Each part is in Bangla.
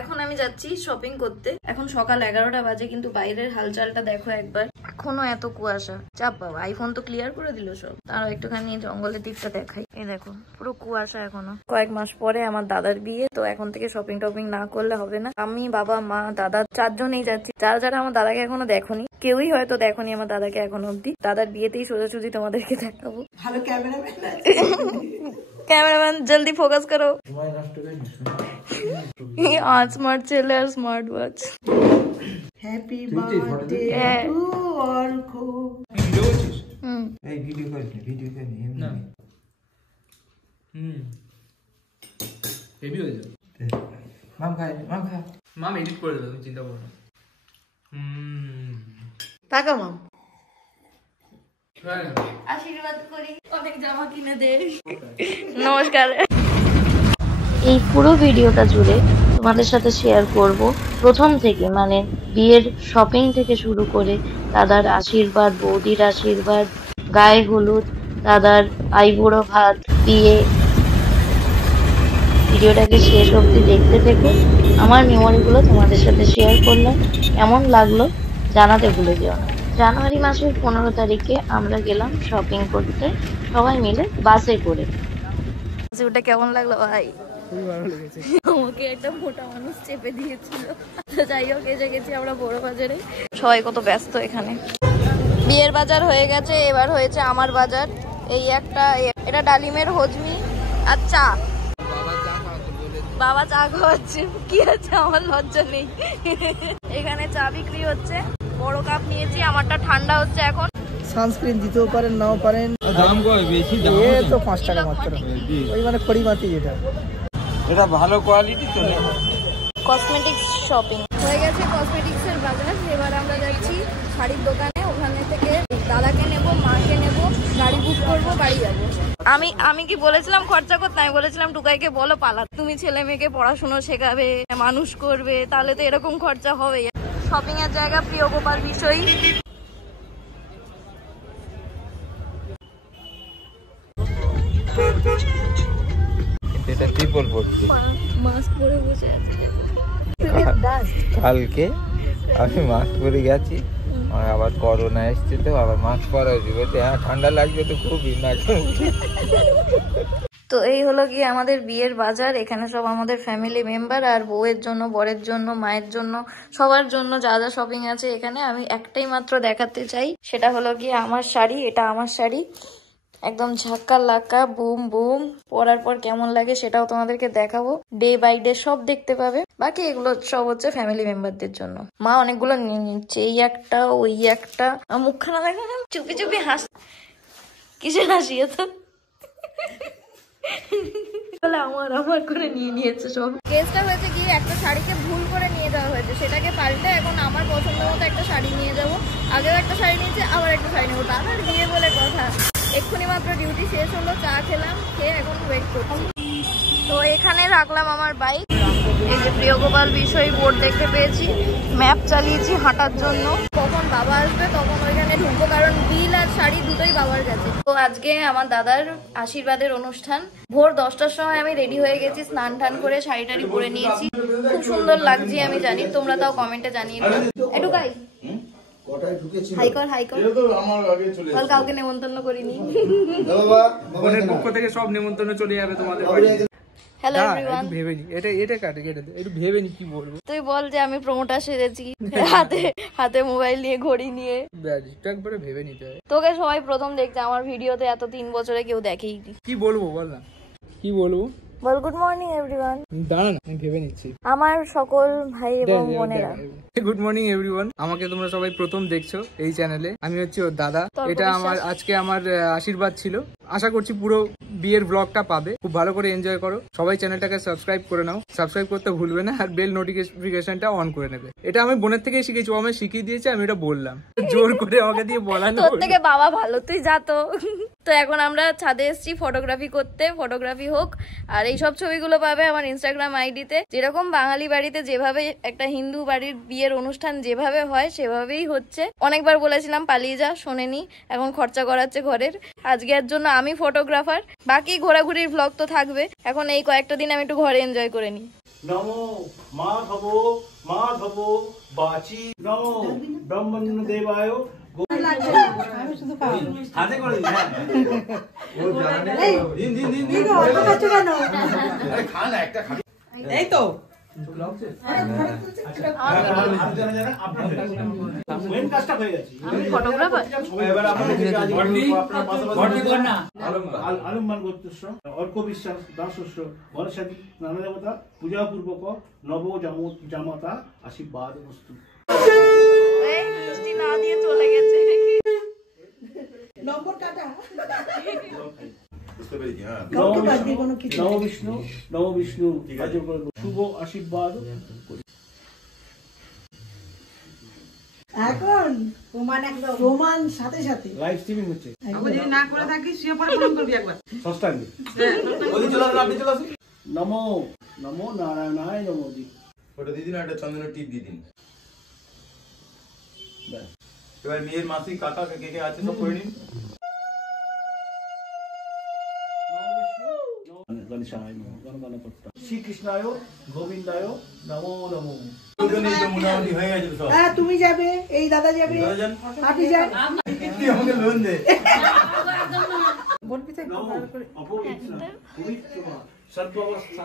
এখন আমি যাচ্ছি শপিং করতে। এখন সকাল 11টা বাজে, কিন্তু বাইরের হালচালটা দেখো একবার, এখনো এত কুয়াশা। চাপ বাবা, আইফোন তো ক্লিয়ার করে দিল সব। তারও একটুখানি জঙ্গলের দিকটা দেখাই। এই দেখো পুরো কুয়াশা এখনো। কয়েক মাস পরে আমার দাদার বিয়ে, তো এখন থেকে শপিং টপিং না করলে হবে না। আমি, বাবা, মা, দাদা 4 জনেই যাচ্ছি। যারা যারা আমার দাদাকে এখনো দেখোনি, কেউই হয়তো দেখোনি আমার দাদাকে এখনো অব্দি, দাদার বিয়েতেই সোজাসুজি তোমাদেরকে দেখাবো। ভালো ক্যামেরাম্যান জলদি ফোকাস করো। आज स्मार्ट चले और smart watch. Happy birthday to Orko. Video होছিস? এই ভিডিও করিনি না। হেভি হয়ে যাবে। মাম খা। মাম এডিট করে দেব, তুমি চিন্তা করো না। টাকা মাম। আশীর্বাদ করি, অনেক জামা কিনে দে। নমস্কার। এই পুরো ভিডিওটা জুড়ে তোমাদের সাথে শেয়ার করব প্রথম থেকে, মানে বিয়ের শপিং থেকে শুরু করে দাদার আশীর্বাদ, বৌদির আশীর্বাদ, গায়ে হলুদ, দাদার আইবুড়ো ভাত, বিয়ে। ভিডিওটাকে শেষ অবধি দেখতে থেকো। আমার মেমোরিগুলো তোমাদের সাথে শেয়ার করলাম, কেমন লাগলো জানাতে ভুলে যেও না। জানুয়ারি মাসের 15 তারিখে আমরা গেলাম শপিং করতে সবাই মিলে বাসে করে। ওটা কেমন লাগলো ভাই? আমাকে একটা মোটা মানুষ চেপে দিয়েছিল। তো যাই হোক, এসে গেছি আমরা বড় বাজারে। সবাই কত ব্যস্ত এখানে। বিয়ের বাজার হয়ে গেছে, এবার হয়েছে আমার বাজার। এই একটা, এটা ডালিমের হজমি। আচ্ছা বাবা চা খাওয়াচ্ছে, কি আছে, আমার লজ্জা নেই। এখানে চা বিক্রি হচ্ছে, বড় কাপ নিয়েছি, আমারটা ঠান্ডা হচ্ছে এখন। সানস্ক্রিন দিতেও পারেন, নাও পারেন। দাম কয় বেশি? দাম তো 5 টাকা মাত্র। ওই মানে খড়িমাটি, এটা ভালো কোয়ালিটি তো। কসমেটিক্স শপিং হয়ে গেছে, কসমেটিক্স এর বাজার। এবার আমরা যাচ্ছি শাড়ির দোকানে, ওখানে থেকে দাদাকে নেব, মাকে নেব, গাড়ি বুক করব, বাড়ি যাবো। আমি কি বলেছিলাম খরচা করতে? আমি বলেছিলাম টুকাইকে বলো পালা, তুমি ছেলে মেয়েকে পড়াশুনো শেখাবে, মানুষ করবে, তাহলে তো এরকম খরচা হবে। শপিং এর জায়গা প্রিয় গোপাল বিষয়। এটা ট্রিপল পড়ছি, মাস্ক পরে বসে আছে। কালকে আমি মাস্ক পরে গেছি, আবার করোনা এসছে তো আবার মাস্ক পরা হয়েছে। বলতে হ্যাঁ ঠান্ডা লাগবে তো খুবই না। তো এই হলো কি আমাদের বিয়ের বাজার। এখানে সব আমাদের ফ্যামিলি মেম্বার, আর বউয়ের জন্য, বরের জন্য, মায়ের জন্য, সবার জন্য যা যা শপিং আছে এখানে। আমি একটাই মাত্র দেখাতে চাই, সেটা হলো কি আমার শাড়ি। এটা আমার শাড়ি, একদম ঝাক্কা লাক্কা, বুম বুম। পরার পর কেমন লাগে সেটাও তোমাদেরকে দেখাবো। ডে বাই ডে সব দেখতে পাবে। বাকি এগুলো সব হচ্ছে ফ্যামিলি মেম্বারদের জন্য। মা অনেকগুলো নিয়ে নিচ্ছে, এই একটা, ওই একটা। মুখখানা দেখো, চুপি চুপি হাস। কিসের হাসি তো? আমার করে নিয়ে নিয়েছে সব। কেসটা হয়েছে কি, একটা শাড়িকে ভুল করে নিয়ে যাওয়া হয়েছে, সেটাকে পাল্টে এখন আমার পছন্দ মতো একটা শাড়ি নিয়ে যাবো। আগেও একটা শাড়ি নিয়েছে, আবার একটা শাড়ি নেবো। দাদার বিয়ে বলে কথা। এক্ষুনি মাত্র ডিউটি শেষ হলো, চা খেলাম, খেয়ে এখন ওয়েট করছি। তো এখানে রাখলাম আমার বাইক। এই যে প্রিয় গোপাল বিষয় বোর্ড দেখতে পেয়েছি, ম্যাপ চালিয়েছি হাঁটার জন্য। কখন বাবা আসবে তখন ওইখানে ঢুকবো, কারণ বিল আর শাড়ি দুটোই বাবার কাছে। তো আজকে আমার দাদার আশীর্বাদের অনুষ্ঠান। ভোর 10টার সময় আমি রেডি হয়ে গেছি, স্নান টান করে শাড়ি টাড়ি পরে নিয়েছি। খুব সুন্দর লাগছে আমি জানি, তোমরা তাও কমেন্টে জানিয়ে দিও। একটু গাই কাউকে নেমন্তন্ন করিনি। পক্ষ থেকে সব নেমন্তন্ন চলে যাবে তোমাদের। Hello everyone. ভেবে নি কি বলবো। তুই বল যে আমি প্রমোটার সেজেছি, হাতে মোবাইল নিয়ে, ঘড়ি নিয়ে। একবারে ভেবে নিতে হয়। তোকে সবাই প্রথম দেখছে আমার ভিডিওতে, এত 3 বছরে কেউ দেখেইনি। কি বলবো বল না, কি বলবো বল। Good morning everyone. দাঁড়া না, আমি ভেবে নিচ্ছি। আমার সকল ভাই এবং বোনেরা, গুড মর্নিং এভরিওয়ান। আমাকে তোমরা সবাই প্রথম দেখছো এই চ্যানেলে। আমি হচ্ছে ওর দাদা। এটা আমার আজকে আমার আশীর্বাদ ছিল। আশা করছি পুরো বিয়ের ব্লগটা পাবে, খুব ভালো করে এনজয় করো। সবাই চ্যানেলটাকে সাবস্ক্রাইব করে নাও, সাবস্ক্রাইব করতে ভুলবে না, আর বেল নোটিফিকেশনটা অন করে নেবে। এটা আমি বোনের থেকে শিখেছি, ও আমায় শিখিয়ে দিয়েছে, আমি এটা বললাম, জোর করে আমাকে দিয়ে বলানো। তোর থেকে বাবা ভালো, তুই যা তো। তো এখন আমরা ছাদে এসেছি ফটোগ্রাফি করতে, ফটোগ্রাফি হোক। আর এইসব ছবিগুলো পাবে আমার ইনস্টাগ্রাম আইডিতে। যেরকম বাঙালি বাড়িতে যেভাবে একটা হিন্দু বাড়ির বিয়ের অনুষ্ঠান যেভাবে হয় সেভাবেই হচ্ছে। অনেকবার বলেছিলাম পালিয়ে যা, শোনেনি, এখন খরচা করাচ্ছে ঘরের। আজকের জন্য আমি ফটোগ্রাফার, বাকি ঘোরাঘুরির ভ্লগ তো থাকবে। এখন এই কয়েকটা দিন আমি একটু ঘরে এনজয় করে নিই। নমো মাধব মাধব বাচি নমো ব্রহ্মণ্য দেবায় হাতে করে দিন খান একটা খান এই তো আলম্বান গোত্রস্য অর্ক বিশ্বাস দাসস্য গণেশাদি নানা দেবতা পূজাপূর্বক নব জামাতা আশীর্বাদ বস্তু না দিয়ে চলে গেছে নম্বর কাটা নম বিষ্ণু শুভ আশীর্বাদ এখন প্রমাণ একদম প্রমাণ সাথে সাথে লাইভ স্ট্রিমিং হচ্ছে যদি না করে থাকিস শুয়ে পরে প্রমাণ করবি একবার ষষ্ঠাঙ্গে নমো নমো নারায়ণায় নমো দি ওটা দিয়ে দিন একটা চন্দনের টিপ দিয়ে দিন এবার মেয়ের মাসি কাকা কে কে আছে সব করে নিন শ্রীকৃষ্ণায় গোবিন্দায় নমো নমো মোটামুটি হয়ে গেছে সব হ্যাঁ তুমি যাবে এই দাদা যাবে আপনি যান আমাকে লোন দে বলবি তো পবিত্র সর্বাবস্থা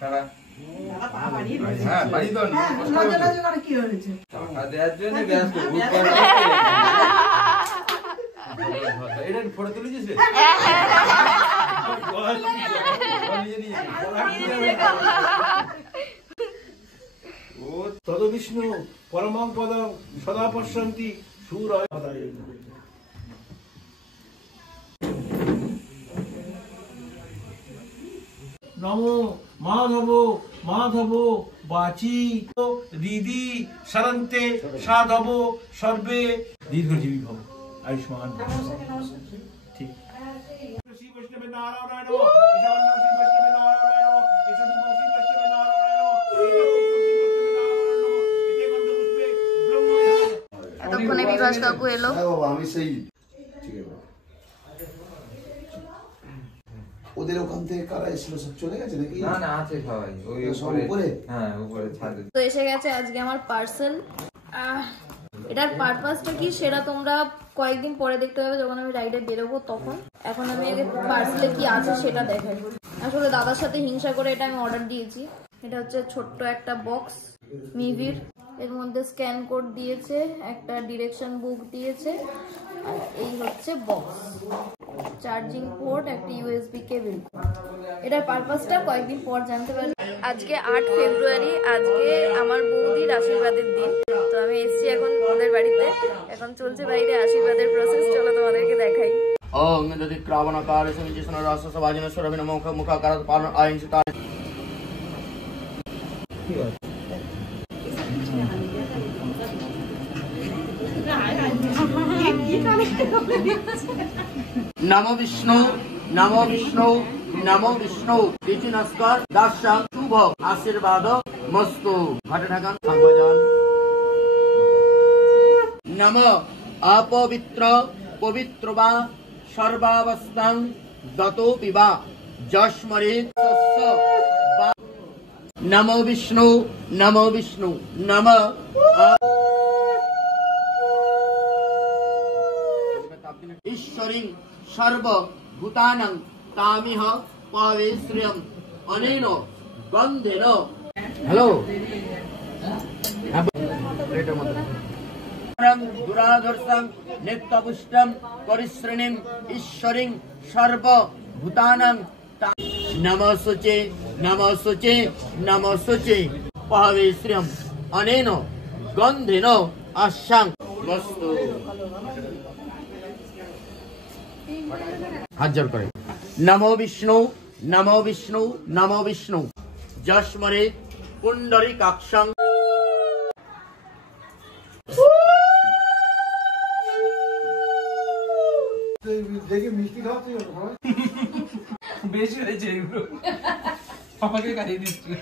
হ্যাঁ বাড়ি তো কি হয়েছে টাকা দেওয়ার জন্য ব্যস্ত এটা ফটো তুলেছিস রে ও তদ বিষ্ণু পরমং পদং সদা পশ্যন্তি সুরয় নমো মাধব মাধব বাচি হৃদি সরন্তে সাধব সর্বে দীর্ঘজীবী ভব আয়ুষ্মান ঠিক শ্রী বৈষ্ণবে নারায়ণ শ্রী বৈষ্ণবে নারায়ণ শ্রী বৈষ্ণবে নারায়ণ এতক্ষণে বিভাস কাকু এলো আমি সেই ঠিক আছে ওদের ওখান থেকে কারা এসেছিল সব চলে গেছে নাকি না না আছে সবাই ওই সব উপরে উপরে? হ্যাঁ উপরে ছাদে তো এসে গেছে আজকে আমার পার্সেল এটার পারপাসটা কি সেটা তোমরা কয়েকদিন পরে দেখতে পাবে যখন আমি রাইডে বেরোবো তখন এখন আমি আগে পার্সেলে কি আছে সেটা দেখাই আসলে দাদার সাথে হিংসা করে এটা আমি অর্ডার দিয়েছি এটা হচ্ছে ছোট্ট একটা বক্স মিভির এর মধ্যে স্ক্যান কোড দিয়েছে একটা ডিরেকশন বুক দিয়েছে আর এই হচ্ছে বক্স চার্জিং পোর্ট একটা ইউএসবি কেবল এটার পারপাসটা কয়েকদিন পর জানতে পারবে আজকে 8 ফেব্রুয়ারি আজকে আমার বৌদির আশীর্বাদের দিন তো আমি এসেছি এখন ওদের বাড়িতে এখন চলছে বাইরে আশীর্বাদের প্রসেস চলো তোমাদেরকে দেখাই ओम नदी क्रावणकार समिजिसन रास सभाजन स्वरभिन मुख मुखाकार पालन आयंसिता नमो विष्णु नमो विष्णु नमो विष्णु ऋचि नमस्कार दास्या शुभ आशीर्वाद मस्तु घट ढाकन भजन नमो अपवित्र पवित्र वा सर्वावस्थां दतो पिबा जस्मरे नमो विष्णु नमो ईश्वरीं सर्वभूतानां तामिह पावे श्रियं अनेन गन्धेन हेलो दुराधर्षं नित्यपुष्टं परिश्रेणीं ईश्वरीं सर्वभूतानां नमः शुचे पहवे श्रियं अनेन गन्धेन आशां वस्तु हाजर करें नमो विष्णु जस्मरे पुंडरीकाक्षं দেখে মিষ্টি খাওয়াচ্ছি বেশি হয়েছে এগুলো আমাকে খাইয়ে দিচ্ছি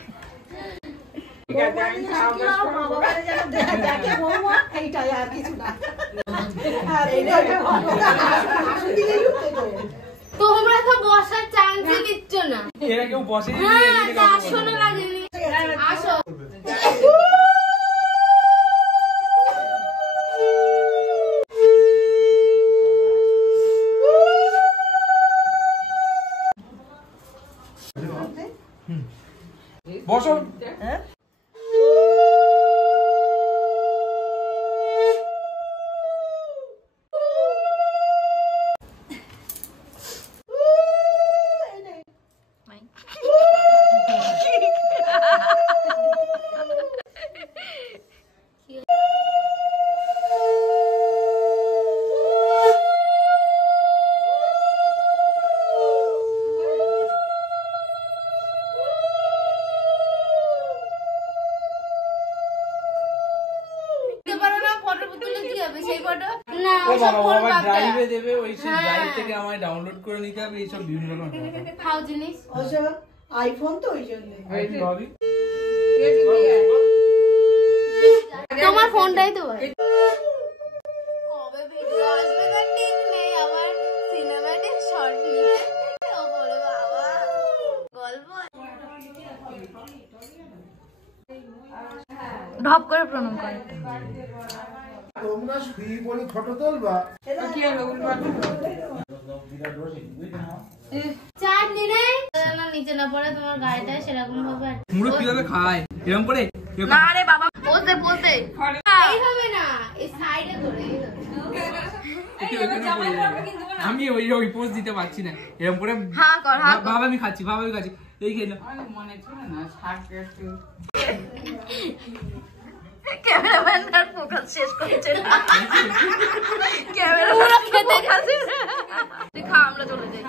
তোমরা তো বসার চান্স বুঝে দিচ্ছ না। এরা কেউ বসে আসো না লাগেনি, আসো। বসো। ড্রাইভে দেবে, ওই ড্রাইভ থেকে আমায় ডাউনলোড করে নিতে হবে এইসব বিভিন্ন রকম খাও জিনিস। আইফোন তো ওই জন্য তোমার ফোনটাই তো কবে ভিডিও আসবে তার ঠিক নেই। আবার সিনেম্যাটিক শর্ট নিয়ে ওরে বাবা গল্প ঢপ করে প্রণাম করে। তোমরা শুয়ে পড়ে ফটো তুলবা চাটনি নেই না, নিচে না পড়ে তোমার গাড়িটায় সেরকম ভাবে মুড়ো কিভাবে খায় এরকম করে? না রে বাবা, বলতে বলতে এই হবে না, এই সাইডে ধরে আমি ওই পোজ দিতে পারছি না, এরকম করে হ্যাঁ কর, হ্যাঁ বাবা আমি খাচ্ছি, বাবা আমি খাচ্ছি, এই খেয়ে নাও। ক্যামেরাম্যান ফোকাস শেষ করছে না, ক্যামেরা খেতে খাচ্ছে। তুই খা, আমরা চলে যাই।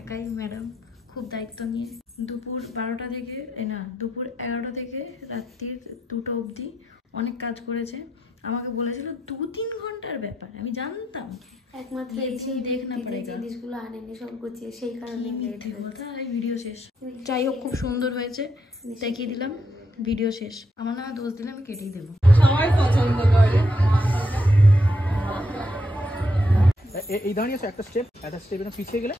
একাই ম্যাডাম খুব দায়িত্ব নিয়ে দুপুর 12টা থেকে দুপুর 11টা থেকে রাত্রির 2টা অবধি অনেক কাজ করেছে। আমাকে বলেছিল 2-3 ঘন্টার ব্যাপার, আমি জানতাম একমাত্র জিনিসগুলো আনেনি সব গুছিয়ে, সেই কারণে ভিডিও শেষ। যাই হোক, খুব সুন্দর হয়েছে, দেখিয়ে দিলাম, ভিডিও শেষ। আমার না দোষ দিলে আমি কেটেই দেবো। সবাই পছন্দ করে। এই দাঁড়িয়ে আছে, একটা স্টেপ এরকম পিছিয়ে গেলে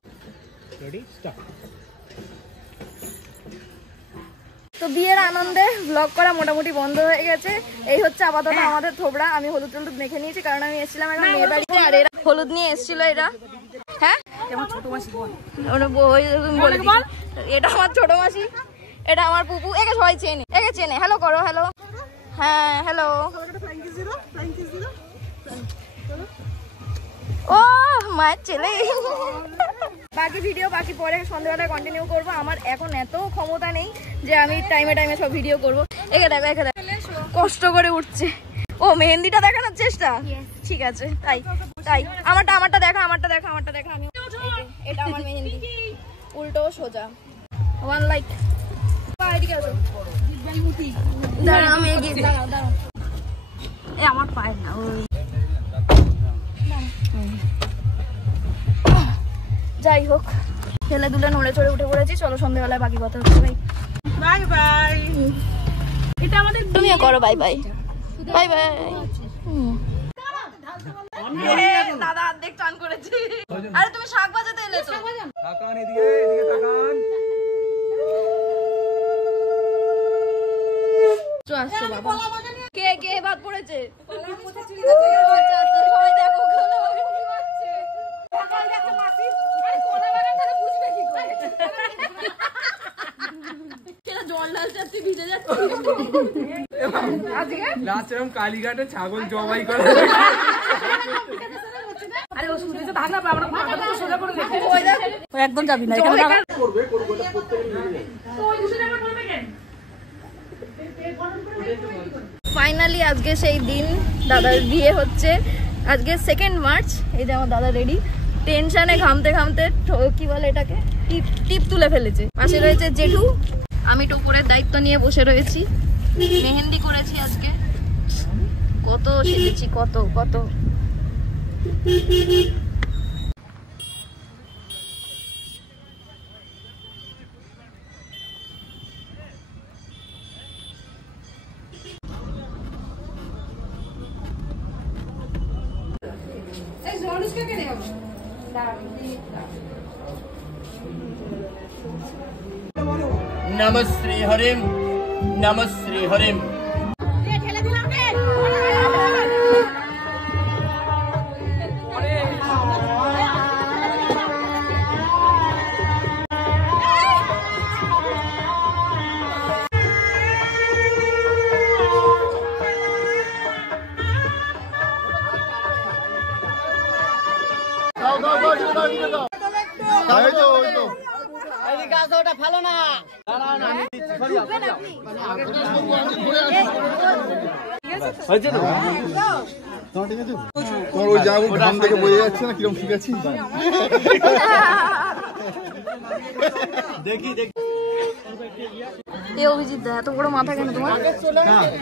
রেডি স্টার্ট। তো বিয়ের আনন্দে ব্লগ করা মোটামুটি বন্ধ হয়ে গেছে। এই হচ্ছে আপাতত আমাদের থোবড়া। আমি হলুদ টলুদ মেখে নিয়েছি, কারণ আমি এসেছিলাম একটা মেয়ের বাড়িতে, আর এরা হলুদ নিয়ে এসেছিল। এরা হ্যাঁ এটা আমার ছোট মাসি, এটা আমার পুপু, একে সবাই চেনে, একে চেনে। হ্যালো করো, হ্যালো। হ্যাঁ হ্যালো। ও মায়ের ছেলে। বাকি ভিডিও বাকি পরে সন্ধ্যাবেলায় কন্টিনিউ করব। আমার এখন এত ক্ষমতা নেই যে আমি টাইমে টাইমে সব ভিডিও করবো। একে দেখো, একে দেখো, কষ্ট করে উঠছে। ও মেহেন্দিটা দেখানোর চেষ্টা, ঠিক আছে। তাই তাই আমারটা দেখা, আমারটা দেখা, আমারটা দেখা। আমি এটা আমার মেহেন্দি, উল্টো সোজা, 1 লাইক। দাঁড়াও আমি এগিয়ে, দাঁড়াও দাঁড়াও, এ আমার পায় না। ওই যাই হোক, খেলে দুলে নড়ে চড়ে উঠে পড়েছি। চলো সন্ধ্যাবেলায় বাকি কথা হচ্ছে। ভাই বাই বাই। এটা আমাদের, তুমিও করো বাই বাই। Bye bye. দাদা অর্ধেক টান করেছি। আরে তুমি শাক বাজাতে এলে তো। তাকান এদিকে, এদিকে তাকান। তো আসছো বাবা। কে কে ভাত পড়েছে? আচ্ছা আচ্ছা, সবাই দেখো কলা বাগান কি মারছে। সকাল দেখো মাসি, আরে কলা বাগান তাহলে বুঝবে কি করে? সেটা জল ঢালছে, তুই ভিজে যাচ্ছিস। আজকে লাস্ট এরকম কালীঘাটে ছাগল জবাই করে। আরে ও শুধু তো ভাগনা, আমরা মাথাটা তো সোজা করে দেখি। ওই দেখ, ও একদম যাবি না এখানে দাঁড়া। করবে করবে করতে তো ওই দুশো টাকা করবে কেন? ফাইনালি আজকে সেই দিন, দাদার বিয়ে হচ্ছে আজকে 2 মার্চ। এই যে আমার দাদা রেডি, টেনশনে ঘামতে ঘামতে কি বলে এটাকে, টিপ টিপ তুলে ফেলেছে। পাশে রয়েছে জেঠু, আমি টোপরের দায়িত্ব নিয়ে বসে রয়েছি। মেহেন্দি করেছি আজকে, কত সেজেছি, কত কত। नमः श्री हरिम नमः श्री हरिम। তোমার ওই জায়গা ঘাম থেকে বয়ে যাচ্ছে না কিরকম ঠিক আছে দেখি দেখি। এ অভিজিৎ দা এত বড় মাথা কেন তোমার?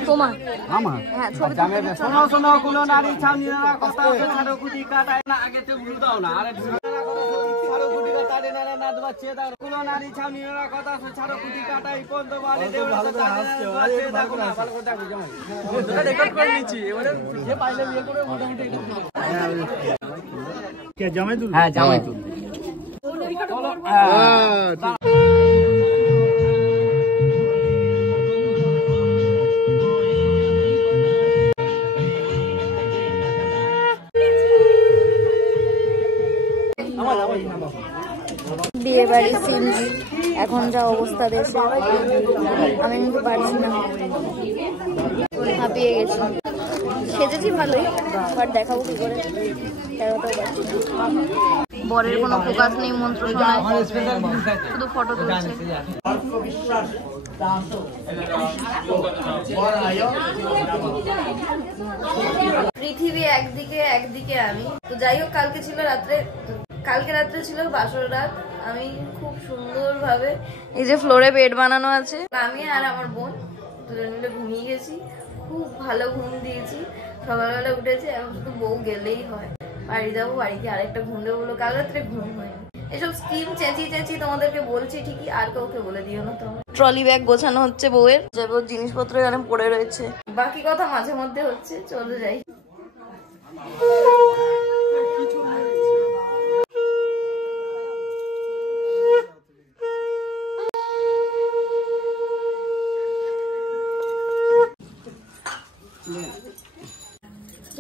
তোমার আমার হ্যাঁ ছবি শোনো শোনো কোনো নারী ছাউনিরা কথা আছে ছাড়ো কুটি কাটায় না আগে তো ভুল দাও না আরে ছাড়ো কুটি কাটায় না না বাচ্চা দাও কোনো নারী ছাউনিরা কথা আছে ছাড়ো কুটি কাটায় কোন তো বাড়ি দেও ভালো করে হাসছো আরে দেখো না ভালো করে দেখো জামাই এটা রেকর্ড করে নিচ্ছি এবারে যে পাইলে বিয়ে করে মোটামুটি কে জামাই দুল? হ্যাঁ জামাই তুল বিয়ে বাড়ি সিনজি এখন যা অবস্থা দেশে আমি কিন্তু পারছি না, হাঁপিয়ে গেছি। সেজেছি ভালোই, বাট দেখাবো কি করে দেখাতেও পারছি না। বরের কোনো ফোকাস নেই, মন্ত্র শোনায়, শুধু ফটো তুলছে। পৃথিবী একদিকে একদিকে আমি। তো যাই হোক, কালকে রাত্রে ছিল বাসর রাত। আমি খুব সুন্দরভাবে এই যে ফ্লোরে বেড বানানো আছে, আমি আর আমার বোন দুজন মিলে ঘুমিয়ে গেছি। খুব ভালো ঘুম দিয়েছি, সকালবেলা উঠেছি। এখন শুধু বউ গেলেই হয়, বাড়ি যাবো, বাড়িতে আরেকটা ঘুম দেবো বলো। কাল রাত্রে ঘুম হয়নি। এসব স্কিম চেঁচি তোমাদেরকে বলছি ঠিকই, আর কাউকে বলে দিও না তোমার। ট্রলি ব্যাগ গোছানো হচ্ছে বউয়ের, যাবতীয় জিনিসপত্র এখানে পড়ে রয়েছে। বাকি কথা মাঝে মধ্যে হচ্ছে, চলে যাই।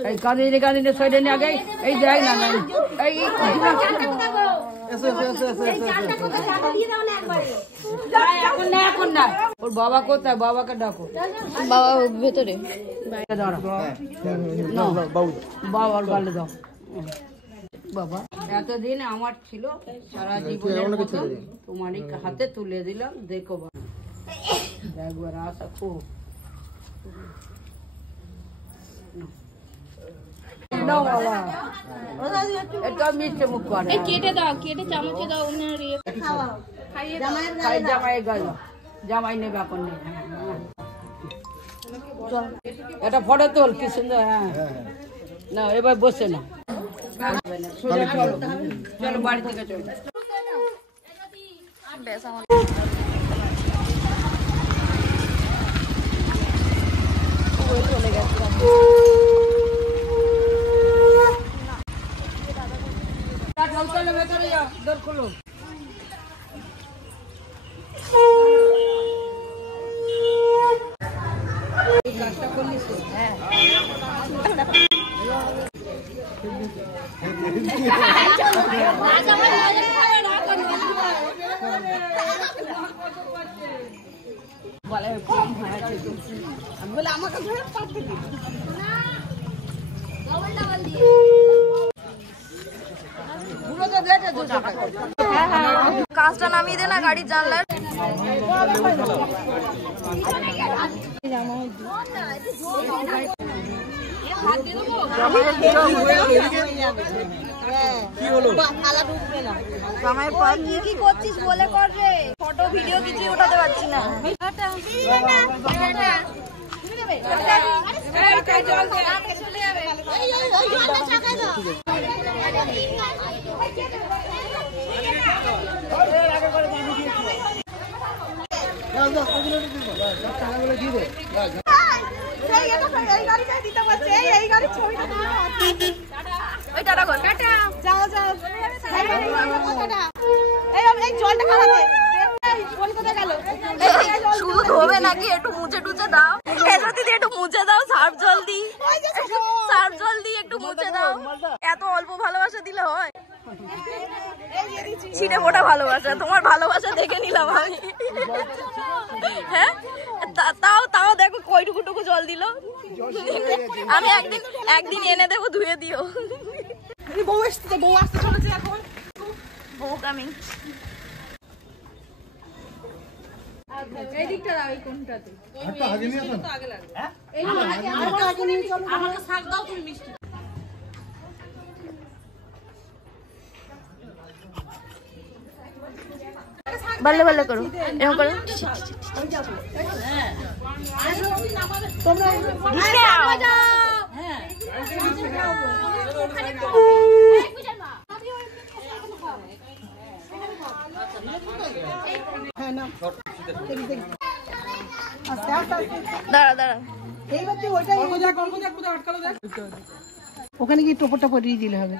এই কাঁদিনে সইডে নিয়ে আগে এই যাই না এই এখন না ওর বাবা কোথায়? বাবাকে ডাকো। বাবা ভেতরে বাবার গালে দাও। বাবা এতদিন আমার ছিল, সারা জীবনের মতো তোমার হাতে তুলে দিলাম। দেখো বাবা, একবার আশা খুব এটা মিষ্টি মুখ করে। কেটে দাও, কেটে চামচে দাও। জামাই গেল, জামাই নেবে এখন নেই। এটা ফটো তোল, কি সুন্দর। হ্যাঁ না, এবার বসে না, সোজা চলো, চলো বাড়ি থেকে চলো। চলে গেছে। কাজটা নামিয়ে দে না গাড়ির জানলার। কি করছিস বলে কর রে, ফটো ভিডিও কিছু ওঠাতে পারছি না। টাটা কর। শুধু ধোবে নাকি? একটু মুছে টুচে দাও, দিদি একটু মুছে দাও, সার্ফ জল দি, সার্ফ জল দি একটু মুছে দাও। এত অল্প ভালোবাসা দিলে হয়? ছিটে ফোটা ভালোবাসা, তোমার ভালোবাসা দেখে নিলাম আমি। হ্যাঁ তাও তাও দেখো কয়টুকু টুকু জল দিল। আমি একদিন এনে দেবো, ধুয়ে দিও। বউ আসতে চলেছে এখন, বউ কামিং। এই দিকটা দাও, এই কোনটাতে? আগে নিয়ে আসুন, আগে লাগবে। হ্যাঁ এই আগে নিয়ে চলো, আমাকে শাক দাও তুমি মিষ্টি। বললে বললে করো, এরকম করো। দাঁড়া দাঁড়া, ওখানে গিয়ে টোপরটা পরিয়ে দিলে হবে।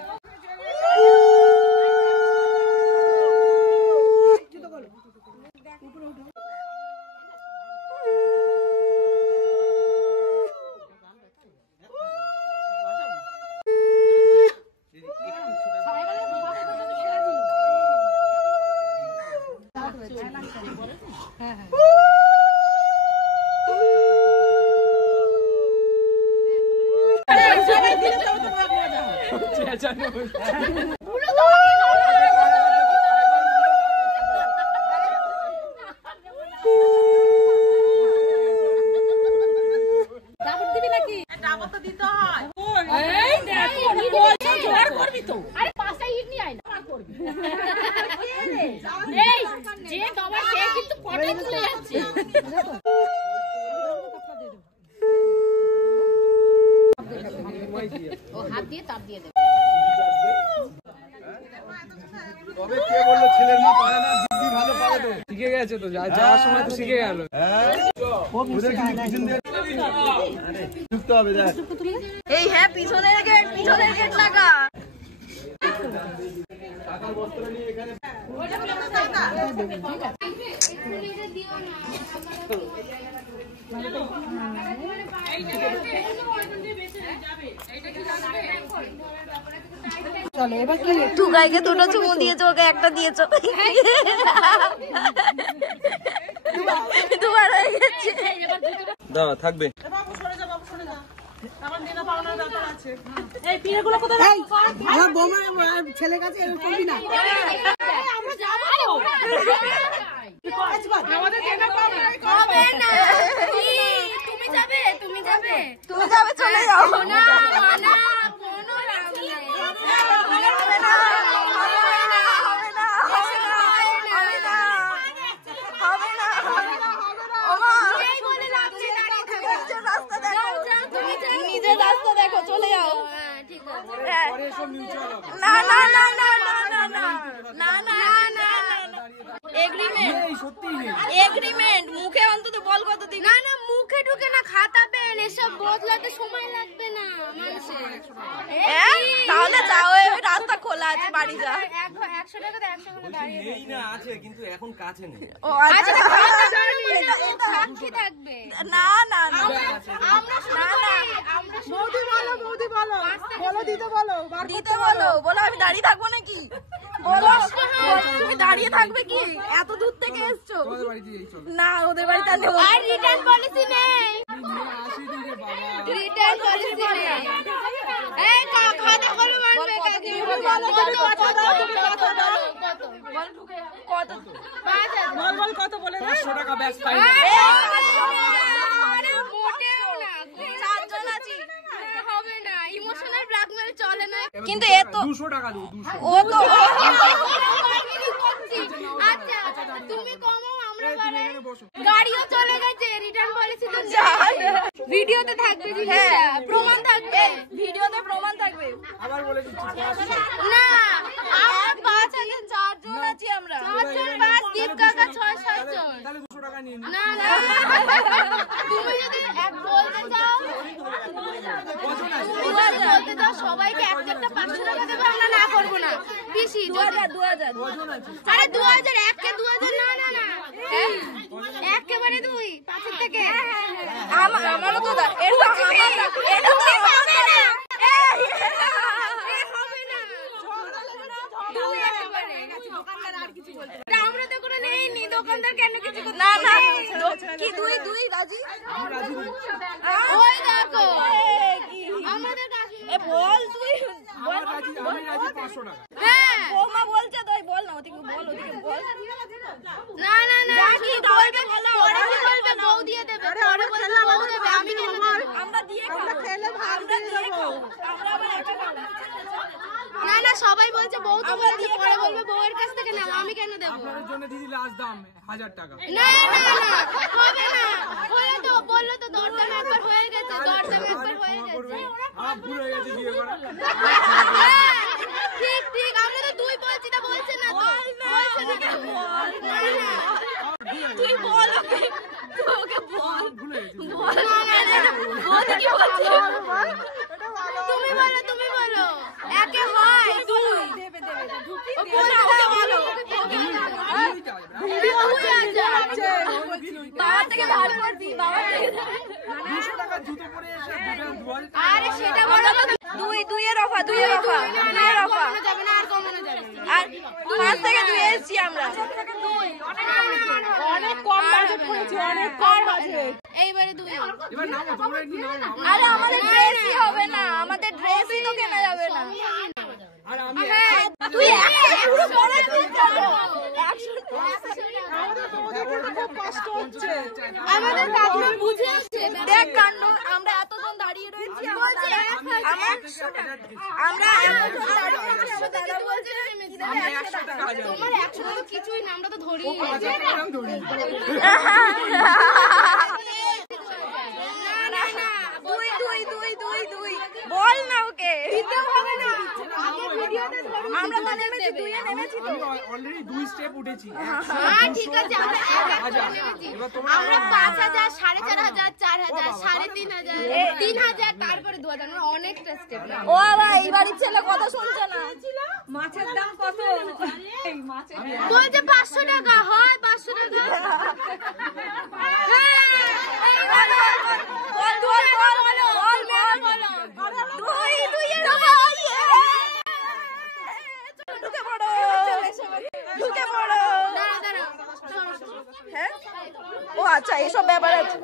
শিখে গেছে তো, যাওয়ার সময় তো শিখে গেল। এই হ্যাঁ পিছনের গেট লাগা। চলো এবার কি, টুকাইকে দুটো চুমু দিয়েছো, ওকে একটা দিয়েছো, দুবার হয়ে গেছে। দাও থাকবে। আমার বৌমা ছেলের কাছে করবি না। তুমি যাবে চলে যাও না। নিজের রাস্তা দেখো, চলে যাও। না না না না না না না না না না, এগ্রিমেন্ট মুখে অন্তত বল কতদিন। না না মুখে ঢুকে না, খাতা পেন এসব বদলাতে সময় লাগবে না মানুষের। তাহলে যাও, রাস্তা খোলা আছে, বাড়ি যা। 100 টাকা 100 টাকা দাঁড়িয়ে নেই না, আছে কিন্তু এখন কাছে নেই। ও আচ্ছা, সাক্ষী থাকবে। না না না, আমরা বৌদি বলো দিতে বলো বলো, আমি দাঁড়িয়ে থাকবো নাকি? বলো তুমি দাঁড়িয়ে থাকবে কি? এত দূর থেকে এসছো। না ওদের বাড়িতে আর রিটার্ন পলিসি নেই, রিটার্ন পলিসি নেই। এই খাতা করে মারবে কাকি। কত বল কত বলে? 500 টাকা ব্যাস ফাইন। মোটেও না, 4 জন আছি, হবে না। ইমোশনাল ব্ল্যাকমেল চলে না। কিন্তু এ তো 200 টাকা দাও, 200। ও তো আচ্ছা তুমি কমাও, আমরা পরে গাড়িও চলে গেছে, রিটার্ন পলিসি তো ভিডিওতে থাকবে, হ্যাঁ প্রমাণ থাকবে, ভিডিওতে প্রমাণ থাকবে। আবার বলে দিচ্ছি না আর 5 জন, 4 জন আছি আমরা, 4 জন 5 দীপ কাকা 6-7 জন। তাহলে 200 টাকা নিয়ে না না তুমি যদি এক বলতে চাও, বলতে চাও সবাইকে একটা 500 টাকা দেবো, আমরা না করবো না। বেশি 2000 আরে 2000 1 কে 2000 না না না একেবারে 2 5 থেকে আমারও তো এটা আমার এটা তো পাবে না হবে না 2 একেবারে দোকানদার আর কিছু বলতে না আমরা তো কোনো নেই নি দোকানদার কেন কিছু না না কি 2 রাজি ওই দেখো আমাদের কাছে এ বল তুই বল আমি রাজি 500 টাকা হ্যাঁ ওমা বলছে তুই বল না ওদিকে বল না না না কি বলবে পরে কি বলবে বউ দিয়ে দেবে পরে বলবে বউ দেবে আমি কেন দেব আমরা দিয়ে আমরা খেলে ভাগ দিয়ে দেব আমরা আবার একা খাবো না না সবাই বলছে বউ তো বলছে পরে বলবে বউয়ের কাছ থেকে নাও আমি কেন দেব আপনার জন্য দিদি লাস্ট দাম 1000 টাকা না না না হবে না হয়ে তো বললো তো দরদাম একবার হয়ে গেছে দরদাম একবার হয়ে গেছে আপ পুরো হয়ে গেছে বিয়ে করা ঠিক ঠিক আমরা তো দুই বলছি না বলছে না তো বলছে না কেন বল তুই বল ওকে বল বল না বল কি বলছিস তুমি বলো একে হয় দুই দেবে ও বল বলো বাবা থেকে ধার করবি বাবা থেকে 200 টাকা জুতো পরে এসে আরে সেটা বলো দুই এর অফার যাবে না আর কমানো যাবে আর 5 থেকে 2 এসেছি আমরা অনেক কম বাজেট করেছি অনেক কম বাজেট এইবারে 2 এবার নাও তোমরা একটু নাও আরে আমাদের ড্রেসই হবে না আমাদের ড্রেসই তো কেনা যাবে না আর আমি তুই 100 শুরু করে দিস আমাদের কাজে বুঝে আসছে দেখ কাণ্ড আমরা এতজন দাঁড়িয়ে রয়েছি বলছি আমরা এতজন দাঁড়িয়ে রয়েছি আমার দাদা বলছে তোমার 100 টাকা কিছুই না আমরা তো ধরিয়ে দুই বল না ওকে দিতে হবে না আগে ভিডিওতে ধরুন আমরা তো নেমেছি দুই এ নেমেছি তো অলরেডি 2 স্টেপ উঠেছি হ্যাঁ ঠিক আছে আমরা নেমেছি আমরা 5000 4500 4000 3500 3000 তারপরে 2000 আমরা অনেকটা স্টেপ ও বাবা এই বাড়ির ছেলে কথা শুনছে না মাছের দাম কত এই মাছের বলছে 500 টাকা হয় 500 টাকা হ্যাঁ ও আচ্ছা এইসব ব্যাপার আছে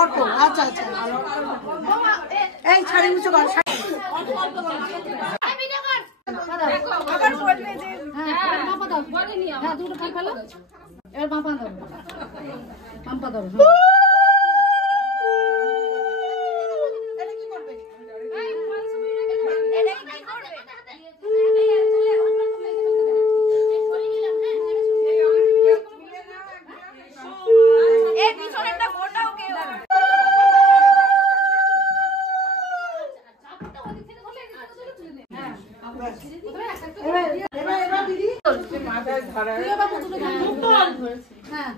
অটো আচ্ছা আচ্ছা এই ছাড়ি মুছো কর আবার বলবে যে হ্যাঁ মাপা দাও বলেনি হ্যাঁ দুটো খাই ফেলো এবার মাপা দাও মাপা দাও এটা কি করবে এটা কি করবে এই পিছনেরটা গোটাও কেউ এবার দিদি হ্যাঁ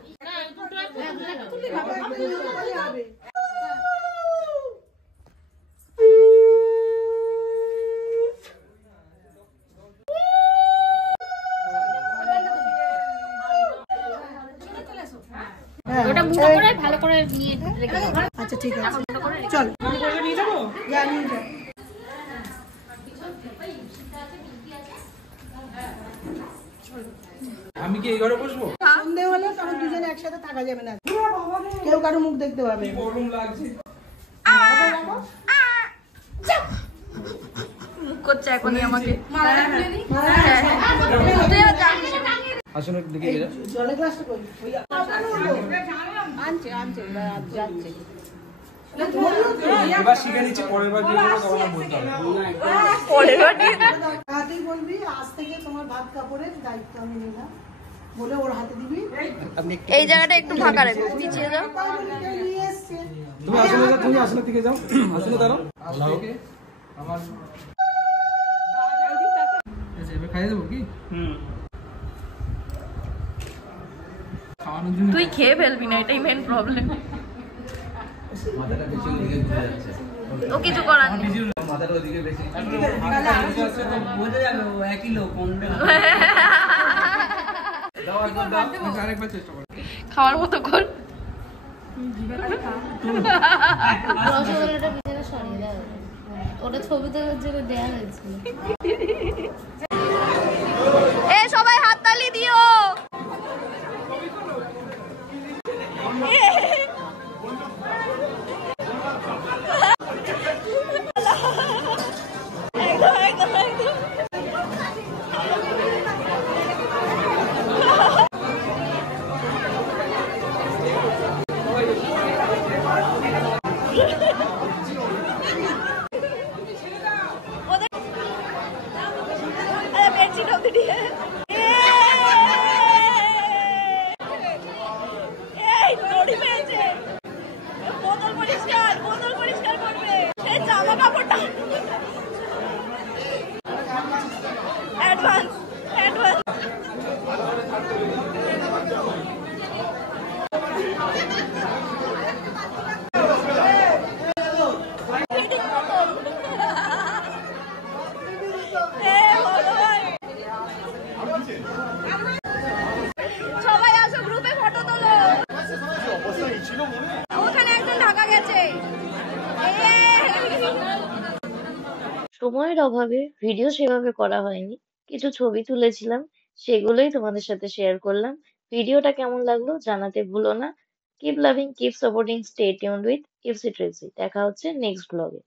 ওটা মুড়ো করে ভালো করে নিয়ে রেখে দাও আচ্ছা ঠিক আছে চল নিয়ে যাবো যা নিয়ে যা আমি কি এই ঘরে বসবো সন্দেহ হলে তখন দুজনে একসাথে থাকা যাবে না কেউ কারো মুখ দেখতে পাবে না গরম লাগছে মুখ করছে এখনই আমাকে আসলে দিকে গেলে জলের গ্লাসটা কই আনছে যাচ্ছে এবার শিখে নিচ্ছে পরের বার দিয়ে তখন আর বলতে হবে পরের বার তাতেই বলবি আজ থেকে তোমার ভাত কাপড়ের দায়িত্ব আমি নিলাম বলে ওর হাতে দিবি এই জায়গাটা একটু ফাঁকা রাখো পিছিয়ে যাও নিয়ে এসছে তুমি আসলে থেকে যাও আসলে দাঁড়াও ওকে আমার এবার খাইয়ে দেবো কি খাওয়ানোর জন্য তুই খেয়ে ফেলবি না, এটাই মেন প্রবলেম। ও কিছু করার নেই। বোঝা যাবে ও একই লোক আরেকবার চেষ্টা করো। খাওয়ার মতো কর। রসগোল্লাটা বিছানা সরিয়ে দাও, ওটা ছবি তোলার জন্য দেওয়া হয়েছিল। এ সবাই হাততালি দিও। একদম একদম একদম। বেডশিট অব্দি দিয়ে এই দড়ি পেয়েছে। বোতল পরিষ্কার করবে। এই জামা কাপড়টা অ্যাডভান্স। সবাই আসো, গ্রুপে ফটো তোলো। ওখানে একজন ঢাকা গেছে। সময়ের অভাবে ভিডিও সেভাবে করা হয়নি, কিছু ছবি তুলেছিলাম, সেগুলোই তোমাদের সাথে শেয়ার করলাম। ভিডিওটা কেমন লাগলো জানাতে ভুলো না। Keep loving, keep supporting, stay tuned with Ipsy Tracy. দেখা হচ্ছে নেক্সট ব্লগে।